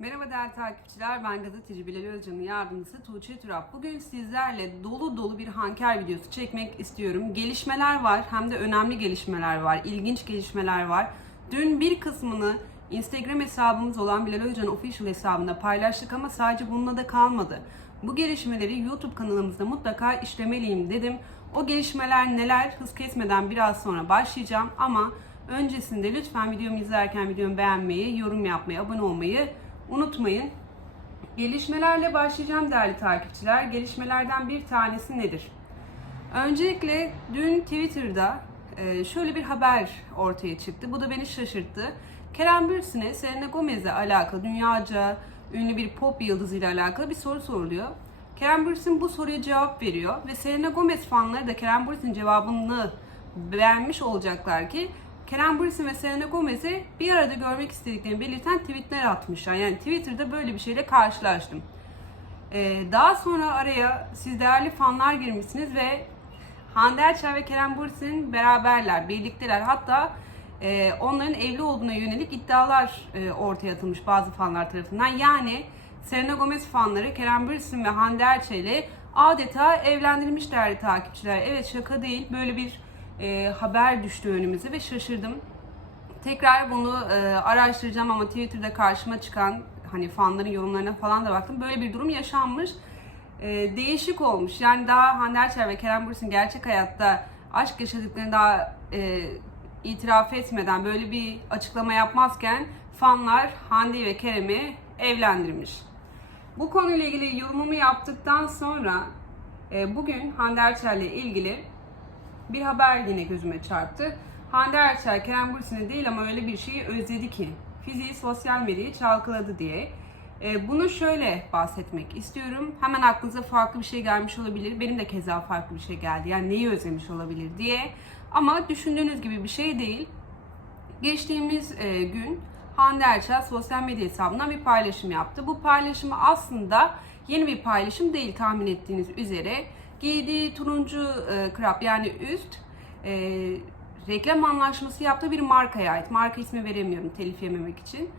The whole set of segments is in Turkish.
Merhaba değerli takipçiler, ben gazeteci Bilal Özcan'ın yardımcısı Tuğçe Türap. Bugün sizlerle dolu dolu bir hanker videosu çekmek istiyorum. Gelişmeler var, hem de önemli gelişmeler var, ilginç gelişmeler var. Dün bir kısmını Instagram hesabımız olan Bilal Özcan Official hesabında paylaştık ama sadece bununla da kalmadı. Bu gelişmeleri YouTube kanalımızda mutlaka işlemeliyim dedim. O gelişmeler neler hız kesmeden biraz sonra başlayacağım ama öncesinde lütfen videomu izlerken videomu beğenmeyi, yorum yapmayı, abone olmayı unutmayın. Gelişmelerle başlayacağım değerli takipçiler. Gelişmelerden bir tanesi nedir? Öncelikle dün Twitter'da e, şöyle bir haber ortaya çıktı. Bu da beni şaşırttı. Kerem Bürsin'e Selena Gomez'le alakalı dünyaca ünlü bir pop yıldızıyla alakalı bir soru soruluyor. Kerem Bürsin bu soruya cevap veriyor ve Selena Gomez fanları da Kerem Bürsin cevabını beğenmiş olacaklar ki Kerem Bürsin ve Selena Gomez'i bir arada görmek istediklerini belirten tweetler atmışlar. Yani Twitter'da böyle bir şeyle karşılaştım. Ee, daha sonra araya siz değerli fanlar girmişsiniz ve Hande Erçel ve Kerem Bürsin beraberler, birlikteler. Hatta e, onların evli olduğuna yönelik iddialar e, ortaya atılmış bazı fanlar tarafından. Yani Selena Gomez fanları Kerem Bürsin ve Hande Erçel'i adeta evlendirilmiş değerli takipçiler. Evet şaka değil. Böyle bir e, haber düştü önümüze ve şaşırdım. Tekrar bunu e, araştıracağım ama Twitter'da karşıma çıkan hani fanların yorumlarına falan da baktım. Böyle bir durum yaşanmış. E, değişik olmuş. Yani daha Hande Erçel ve Kerem Bürsin gerçek hayatta aşk yaşadıklarını daha e, itiraf etmeden böyle bir açıklama yapmazken fanlar Hande ve Kerem'i evlendirmiş. Bu konuyla ilgili yorumumu yaptıktan sonra e, bugün Hande Erçel ile ilgili bir haber yine gözüme çarptı. Hande Erçel Kerem Bürsin'e değil ama öyle bir şeyi özledi ki fiziği sosyal medyayı çalkaladı diye. Ee, bunu şöyle bahsetmek istiyorum. Hemen aklınıza farklı bir şey gelmiş olabilir. Benim de keza farklı bir şey geldi. Yani neyi özlemiş olabilir diye. Ama düşündüğünüz gibi bir şey değil. Geçtiğimiz e, gün Hande Erçel sosyal medya hesabından bir paylaşım yaptı. Bu paylaşımı aslında yeni bir paylaşım değil tahmin ettiğiniz üzere. Giydiği turuncu e, krap yani üst e, reklam anlaşması yaptığı bir markaya ait. Marka ismi veremiyorum telif yememek için.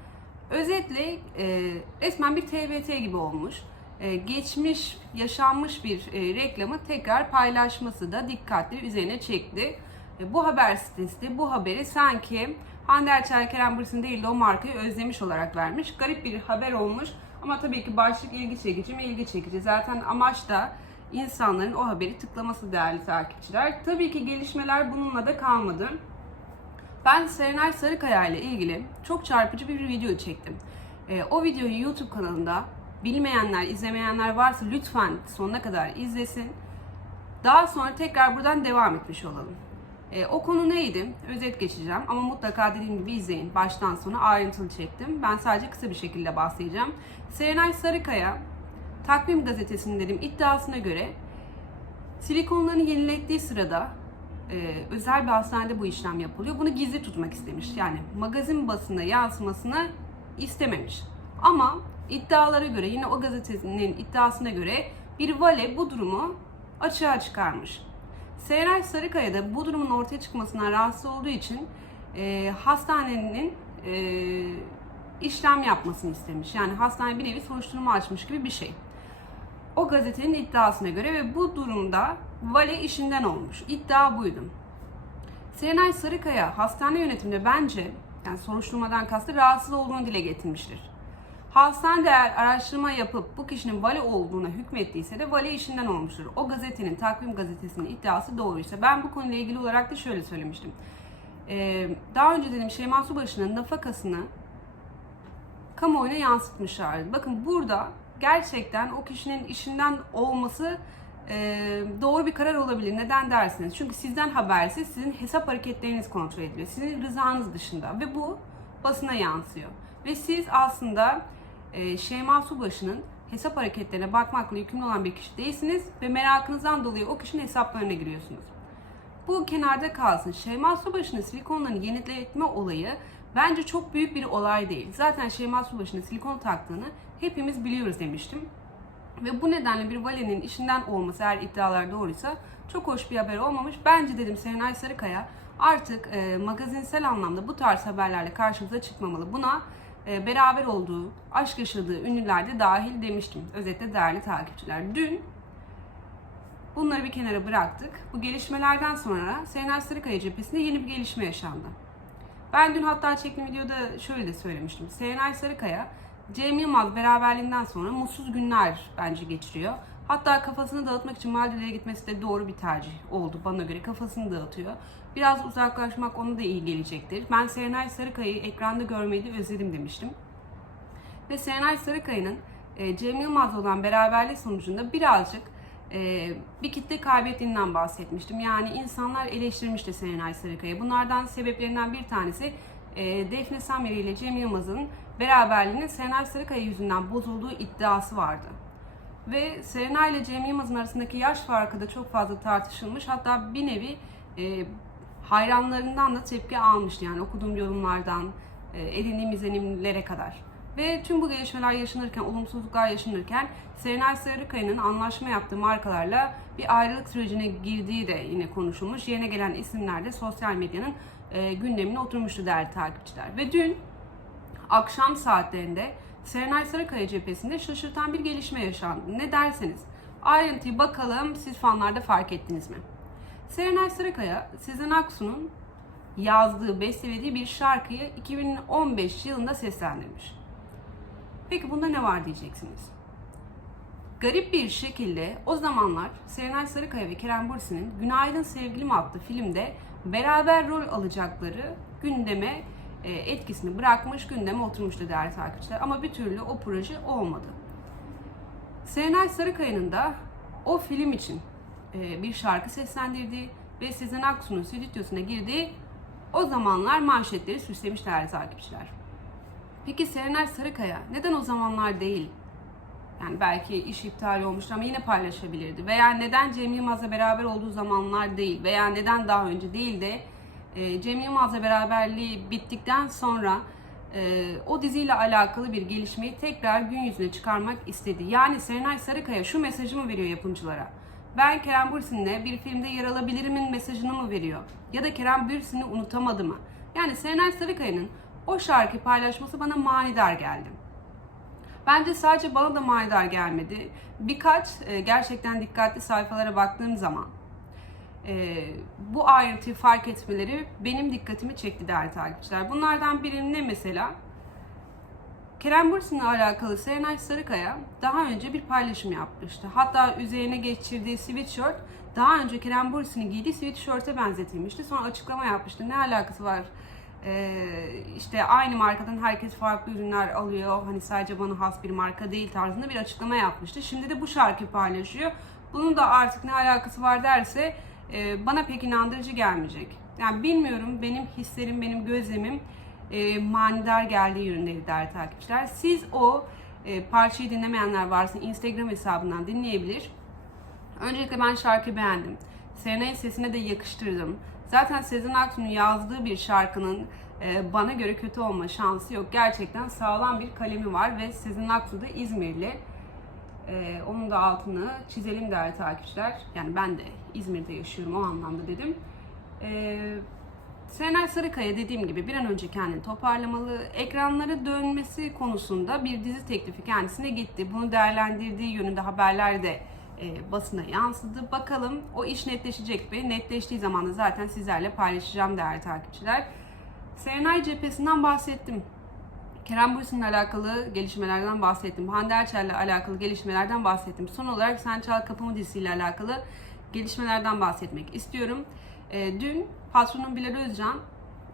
Özetle e, resmen bir TBT gibi olmuş. E, geçmiş, yaşanmış bir e, reklamı tekrar paylaşması da dikkatli üzerine çekti. E, bu haber sitesi de bu haberi sanki Hande Erçel Kerem Bürsin değil de o markayı özlemiş olarak vermiş. Garip bir haber olmuş ama tabii ki başlık ilgi çekici mi ilgi çekici. Zaten amaç da insanların o haberi tıklaması değerli takipçiler. Tabii ki gelişmeler bununla da kalmadı. Ben Serenay Sarıkaya ile ilgili çok çarpıcı bir video çektim. E, o videoyu YouTube kanalında bilmeyenler, izlemeyenler varsa lütfen sonuna kadar izlesin. Daha sonra tekrar buradan devam etmiş olalım. E, o konu neydi? Özet geçeceğim ama mutlaka dediğim gibi izleyin. Baştan sona ayrıntılı çektim. Ben sadece kısa bir şekilde bahsedeceğim. Serenay Sarıkaya Takvim gazetesinin iddiasına göre silikonlarını yenilettiği sırada e, özel bir hastanede bu işlem yapılıyor. Bunu gizli tutmak istemiş. Yani magazin basına yansımasını istememiş. Ama iddialara göre yine o gazetesinin iddiasına göre bir vale bu durumu açığa çıkarmış. Serenay Sarıkaya da bu durumun ortaya çıkmasından rahatsız olduğu için e, hastanenin e, işlem yapmasını istemiş. Yani hastane bir nevi soruşturma açmış gibi bir şey. O gazetenin iddiasına göre ve bu durumda vale işinden olmuş. İddia buydu. Serenay Sarıkaya hastane yönetiminde bence yani soruşturmadan kastı rahatsız olduğunu dile getirmiştir. Hastane eğer araştırma yapıp bu kişinin vale olduğuna hükmettiyse de vale işinden olmuştur. O gazetenin, takvim gazetesinin iddiası doğruysa ben bu konuyla ilgili olarak da şöyle söylemiştim. Ee, daha önce dedim Şeyma Subaşı'nın nafakasını kamuoyuna yansıtmışlardı. Bakın burada gerçekten o kişinin işinden olması e, doğru bir karar olabilir. Neden dersiniz? Çünkü sizden habersiz sizin hesap hareketleriniz kontrol ediliyor. Sizin rızanız dışında ve bu basına yansıyor. Ve siz aslında e, Şeyma Subaşı'nın hesap hareketlerine bakmakla yükümlü olan bir kişi değilsiniz ve merakınızdan dolayı o kişinin hesaplarına giriyorsunuz. Bu kenarda kalsın. Şeyma Subaşı'nın silikonlarını yeniletme olayı bence çok büyük bir olay değil. Zaten Şeyma Subaşı'nın silikon taktığını hepimiz biliyoruz demiştim. Ve bu nedenle bir valenin işinden olması eğer iddialar doğruysa çok hoş bir haber olmamış. Bence dedim Serenay Sarıkaya artık e, magazinsel anlamda bu tarz haberlerle karşımıza çıkmamalı. Buna e, beraber olduğu, aşk yaşadığı ünlüler de dahil demiştim. Özetle değerli takipçiler. Dün bunları bir kenara bıraktık. Bu gelişmelerden sonra Serenay Sarıkaya cephesinde yeni bir gelişme yaşandı. Ben dün hatta çektiğim videoda şöyle de söylemiştim. Serenay Sarıkaya, Cem Yılmaz beraberliğinden sonra mutsuz günler bence geçiriyor. Hatta kafasını dağıtmak için Maldivlere gitmesi de doğru bir tercih oldu bana göre. Kafasını dağıtıyor. Biraz uzaklaşmak ona da iyi gelecektir. Ben Serenay Sarıkaya'yı ekranda görmeyi de özledim demiştim. Ve Serenay Sarıkaya'nın e, Cem Yılmaz'la olan beraberliği sonucunda birazcık bir kitle kaybettiğinden bahsetmiştim. Yani insanlar eleştirmişti Serenay Sarıkaya. Bunlardan sebeplerinden bir tanesi e, Defne Samyeli ile Cem Yılmaz'ın beraberliğinin Serenay Sarıkaya yüzünden bozulduğu iddiası vardı. Ve Serenay ile Cem Yılmaz'ın arasındaki yaş farkı da çok fazla tartışılmış. Hatta bir nevi e, hayranlarından da tepki almıştı. Yani okuduğum yorumlardan, e, edindiğim izlenimlere kadar. Ve tüm bu gelişmeler yaşanırken, olumsuzluklar yaşanırken Serenay Sarıkaya'nın anlaşma yaptığı markalarla bir ayrılık sürecine girdiği de yine konuşulmuş. Yerine gelen isimler de sosyal medyanın e, gündemine oturmuştu değerli takipçiler. Ve dün akşam saatlerinde Serenay Sarıkaya cephesinde şaşırtan bir gelişme yaşandı. Ne derseniz ayrıntıyı bakalım siz fanlarda fark ettiniz mi? Serenay Sarıkaya Sezen Aksu'nun yazdığı, bestelediği bir şarkıyı 2015 yılında seslendirmiş. Peki bunda ne var diyeceksiniz? Garip bir şekilde o zamanlar Serenay Sarıkaya ve Kerem Bürsin'in Günaydın Sevgilim adlı filmde beraber rol alacakları gündeme e, etkisini bırakmış, gündeme oturmuştu değerli takipçiler. Ama bir türlü o proje olmadı. Serenay Sarıkaya'nın da o film için e, bir şarkı seslendirdiği ve Sezen Aksu'nun stüdyosuna girdiği o zamanlar manşetleri süslemiş değerli takipçiler. Peki Serenay Sarıkaya neden o zamanlar değil? Yani belki iş iptal olmuştu ama yine paylaşabilirdi. Veya neden Cem Yılmaz'la beraber olduğu zamanlar değil? Veya neden daha önce değil de e, Cem Yılmaz'la beraberliği bittikten sonra e, o diziyle alakalı bir gelişmeyi tekrar gün yüzüne çıkarmak istedi. Yani Serenay Sarıkaya şu mesajı mı veriyor yapımcılara? Ben Kerem Bürsin'le bir filmde yer alabilirimin mesajını mı veriyor? Ya da Kerem Bürsin'i unutamadı mı? Yani Serenay Sarıkaya'nın o şarkı paylaşması bana manidar geldi. Bence sadece bana da manidar gelmedi. Birkaç e, gerçekten dikkatli sayfalara baktığım zaman e, bu ayrıntıyı fark etmeleri benim dikkatimi çekti değerli takipçiler. Bunlardan birinin ne mesela? Kerem Bürsin'le alakalı Serenay Sarıkaya daha önce bir paylaşım yapmıştı. Hatta üzerine geçirdiği sweatshirt daha önce Kerem Bürsin'in giydiği sweatshirt'e benzetilmişti. Sonra açıklama yapmıştı. Ne alakası var? Ee, işte aynı markadan herkes farklı ürünler alıyor. Hani sadece bana has bir marka değil tarzında bir açıklama yapmıştı. Şimdi de bu şarkı paylaşıyor. Bunun da artık ne alakası var derse e, bana pek inandırıcı gelmeyecek. Yani bilmiyorum benim hislerim, benim gözlemim e, manidar geldiği yönündeydi değerli takipçiler. Siz o e, parçayı dinlemeyenler varsa Instagram hesabından dinleyebilir. Öncelikle ben şarkıyı beğendim. Serenay'ın sesine de yakıştırdım. Zaten Sezen Aksu'nun yazdığı bir şarkının e, bana göre kötü olma şansı yok. Gerçekten sağlam bir kalemi var ve Sezen Aksu da İzmirli. E, onun da altını çizelim değerli takipçiler. Yani ben de İzmir'de yaşıyorum o anlamda dedim. E, Serenay Sarıkaya dediğim gibi bir an önce kendini toparlamalı. Ekranlara dönmesi konusunda bir dizi teklifi kendisine gitti. Bunu değerlendirdiği yönünde haberler de e, basına yansıdı. Bakalım o iş netleşecek mi? Netleştiği zaman da zaten sizlerle paylaşacağım değerli takipçiler. Serenay cephesinden bahsettim. Kerem Bürsin'le alakalı gelişmelerden bahsettim. Hande Erçel'le alakalı gelişmelerden bahsettim. Son olarak Sen Çal Kapımı dizisiyle alakalı gelişmelerden bahsetmek istiyorum. E, dün patronum Bilal Özcan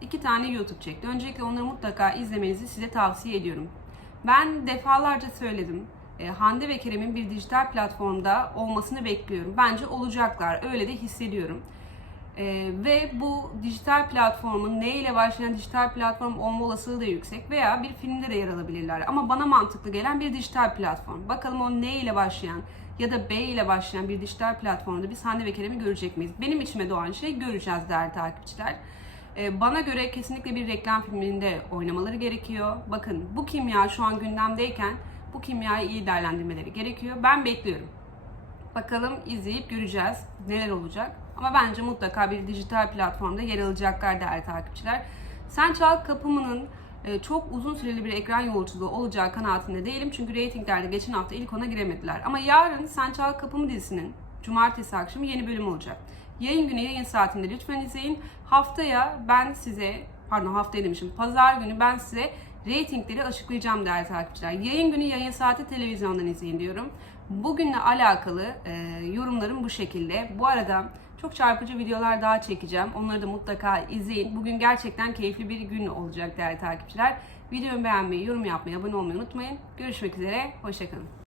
iki tane YouTube çekti. Öncelikle onları mutlaka izlemenizi size tavsiye ediyorum. Ben defalarca söyledim. E, Hande ve Kerem'in bir dijital platformda olmasını bekliyorum. Bence olacaklar. Öyle de hissediyorum. E, ve bu dijital platformun ne ile başlayan dijital platform olma olasılığı da yüksek veya bir filmde de yer alabilirler. Ama bana mantıklı gelen bir dijital platform. Bakalım o ne ile başlayan ya da B ile başlayan bir dijital platformda biz Hande ve Kerem'i görecek miyiz? Benim içime doğan şey göreceğiz değerli takipçiler. E, bana göre kesinlikle bir reklam filminde oynamaları gerekiyor. Bakın bu kimya şu an gündemdeyken bu kimyayı iyi değerlendirmeleri gerekiyor. Ben bekliyorum. Bakalım izleyip göreceğiz neler olacak. Ama bence mutlaka bir dijital platformda yer alacaklar değerli takipçiler. Sen Çal Kapımı'nın e, çok uzun süreli bir ekran yolculuğu olacağı kanaatinde değilim. Çünkü reytinglerde geçen hafta ilk ona giremediler. Ama yarın Sen Çal Kapımı dizisinin cumartesi akşamı yeni bölüm olacak. Yayın günü yayın saatinde lütfen izleyin. Haftaya ben size, pardon haftaya demişim, pazar günü ben size reytingleri açıklayacağım değerli takipçiler. Yayın günü yayın saati televizyondan izleyin diyorum. Bugünle alakalı e, yorumlarım bu şekilde. Bu arada çok çarpıcı videolar daha çekeceğim. Onları da mutlaka izleyin. Bugün gerçekten keyifli bir gün olacak değerli takipçiler. Videomu beğenmeyi, yorum yapmayı, abone olmayı unutmayın. Görüşmek üzere, hoşçakalın.